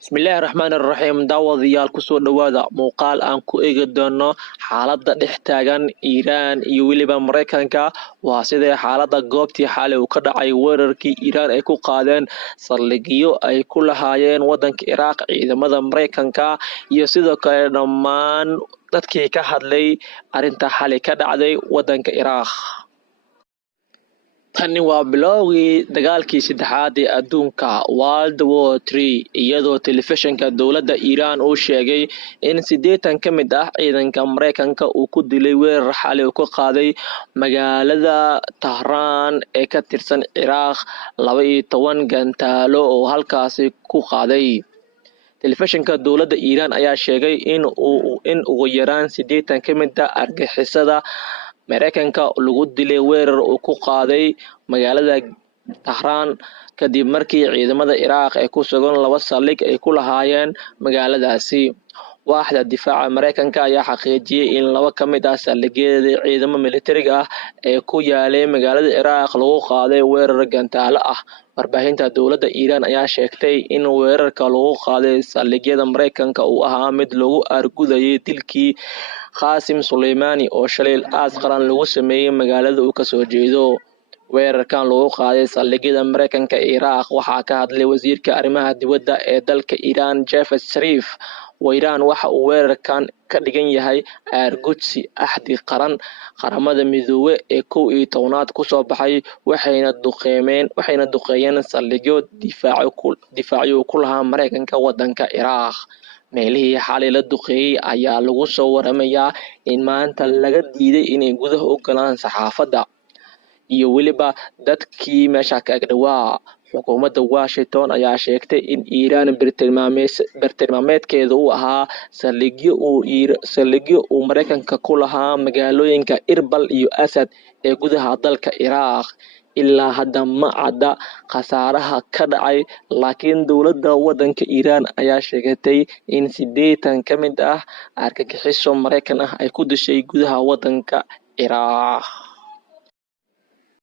Bismillaahi Raxmaani Raxiim daawadayaal kusoo dhawaada muuqaal aan ku eegi doono xaaladda dhex taagan Iiraan iyo weliba Mareykanka waa sidee xaaladda goobtii xalay uu ka dhacay weerarkii Iiraan ay ku qaadeen saldhigyo ay ku lahaayeen wadanka Iraaq ciidamada Mareykanka iyo sidoo kale dhammaan dadkii ka hadlay arrinta xalay ka dhacday wadanka Iraaq. Tani waa bilowgii dagaalkii saddexaad ee adduunka World War III iyadoo telefishinka dowladda Iiraan uu sheegay in 80 ka mid ah ciidanka Mareykanka uu ku dilay weerar xalay uu ka qaaday magaalada Tahraan ee ka tirsan Ciraaq 12 gantaalo oo halkaasi ku qaaday. Telefishinka dowladda Iiraan ayaa sheegay in ugu yaraan 80 ka mid ah argagixisada Mareykanka lagu dilay weerar uu ku qaaday magaalada Tahraan kadib markii ciidamada Iraaq ay ku sugan laba saldhig ay ku lahaayeen magaaladaasi. Waaxda difaaca Mareykanka ayaa xaqiijiyay in laba ka mid ah saldhigyada ciidamada militariga ah ee ku yaalay magaalada Iraaq lagu qaaday weerar gantaalo ah. Warbaahinta dowladda Iiraan ayaa sheegtay in weerarka lagu qaaday saldhigyada Mareykanka uu ahaa mid lagu argudayay dilkii Qaasim Suleymani oo shalay aas qaran lagu sameeyay magaalada uu ka soo jeedo. Weerarkan lagu qaaday saldhigyada Mareykanka ee Iraaq waxaa ka hadlay wasiirka arrimaha dibadda ee dalka Iiraan Javad Zarif. Iiraan waxa uu weerarkan ka dhigan yahay aargudsi axdi qaramada midoobay ee 11aad ku soo baxay waxayna duqeeyeen saldhigyo difaacyo ku lahaa Mareykanka wadanka Iraaq. Meelihii xalay la duqeeyay ayaa lagu soo waramayaa in maanta laga diiday inay gudaha u galaan saxaafadda iyo weliba dadkii meesha ka agdhawaa. Xukuumadda Washington ayaa sheegtay in Iiraan bartilmaameedkeedu uu ahaa saldhigyo uu Mareykanka ku lahaa magaalooyinka Irbal iyo Asad ee gudaha dalka Iraaq. Ilaa hadda ma cadda khasaaraha ka dhacay, laakiin dowladda wadanka Iiraan ayaa sheegatay in 80 ka mid ah argagixiso Mareykan ah ay ku dishay gudaha wadanka Iraaq.